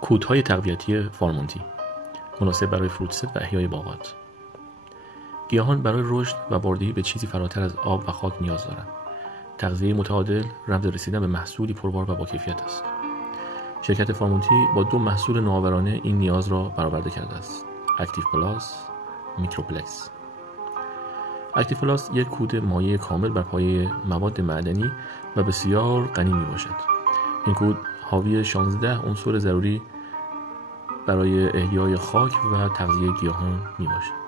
کودهای تقویتی فارمونتی مناسب برای فروت‌ست و احیای باغات. گیاهان برای رشد و باردهی به چیزی فراتر از آب و خاک نیاز دارند. تغذیه متعادل رمز رسیدن به محصولی پربار و با کیفیت است. شرکت فارمونتی با 2 محصول نوآورانه این نیاز را برآورده کرده است: اکتیو پلاس، میکروپلکس. اکتیو پلاس یک کود مایع کامل بر پایه مواد معدنی و بسیار غنی می باشد. این کود حاوی 16 عنصر ضروری برای احیای خاک و تغذیه گیاهان می باشد.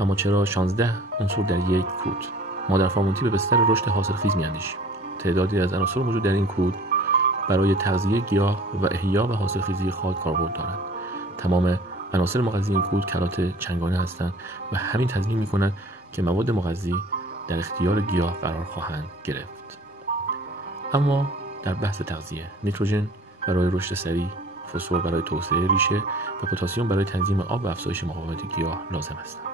اما چرا 16 عنصر در یک کود؟ ما در فارمونتی به بستر رشد حاصلخیز می اندیشیم. تعدادی از عناصر موجود در این کود برای تغذیه گیاه و احیا و حاصلخیزی خاک کاربرد دارند. تمام عناصر مغذی این کود کلات چنگانه هستند و همین تضمین می‌کنند که مواد مغذی در اختیار گیاه قرار خواهند گرفت. اما در بحث تغذیه، نیتروژن برای رشد سریع، فسفر برای توسعه ریشه و پتاسیم برای تنظیم آب و افزایش مقاومت گیاه لازم هستند.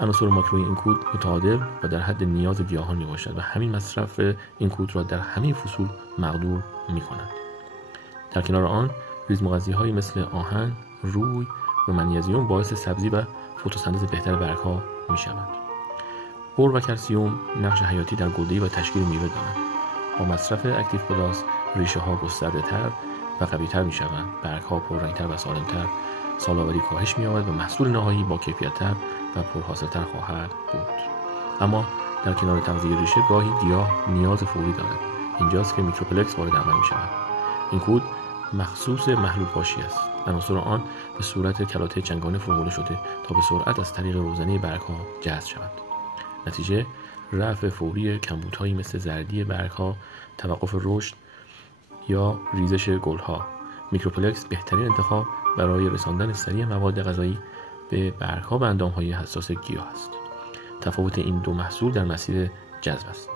عناصر ماکروی این کود متعادل و در حد نیاز گیاهان میباشد و همین مصرف این کود را در همه فصول مقدور میکنند. در کنار آن ریزمغذی‌هایی مثل آهن، روی و منیزیم باعث سبزی و فتوسنتز بهتر برگ‌ها میشوند. بور و کلسیم نقش حیاتی در گلدهی و تشکیل میوه دارند. با مصرف اکتیو پلاس ریشه‌ها گسترده‌تر و قوی‌تر میشوند، برگ‌ها پررنگ‌تر و سالم‌تر، سال‌آوری کاهش می‌یابد و محصول نهایی با کیفیت‌تر و پرحاصل‌تر خواهد بود. اما در کنار تغذیه ریشه گاهی گیاه نیاز فوری دارد. اینجاست که میکروپلکس وارد عمل می‌شود. این کود مخصوص محلول پاشی است. عناصر آن به صورت کلات چنگانه فرموله شده تا به سرعت از طریق روزنه برگ‌ها جذب شوند. نتیجه رفع فوری کمبودهایی مثل زردی برگ‌ها، توقف رشد یا ریزش گل‌ها. میکروپلکس بهترین انتخاب برای رساندن سریع مواد غذایی به برگ‌ها و اندام‌های حساس گیاه است. تفاوت این 2 محصول در مسیر جذب است.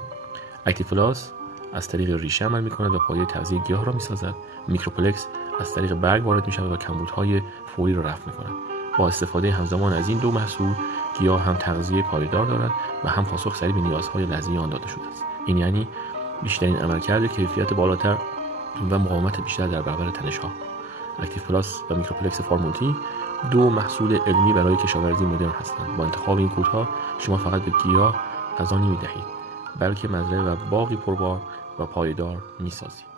اکتیو پلاس از طریق ریشه عمل می‌کند و پایه تغذیه گیاه را می‌سازد. میکروپلکس از طریق برگ وارد می‌شود و کمبودهای فوری را رفع می‌کند. با استفاده همزمان از این 2 محصول، گیاه هم تغذیه پایدار دارد و هم پاسخ سریع به نیازهای لحظه‌ای آن داده شده است. این یعنی بیشترین عملکرد، کیفیت بالاتر و مقاومت بیشتر در برابر تنش‌ها. اکتیو پلاس و میکروپلکس فارمونتی 2 محصول علمی برای کشاورزی مدرن هستند. با انتخاب این کودها شما فقط به گیاه غذا نمی‌دهید، بلکه مزرعه و باغی پربار و پایدار می‌سازید.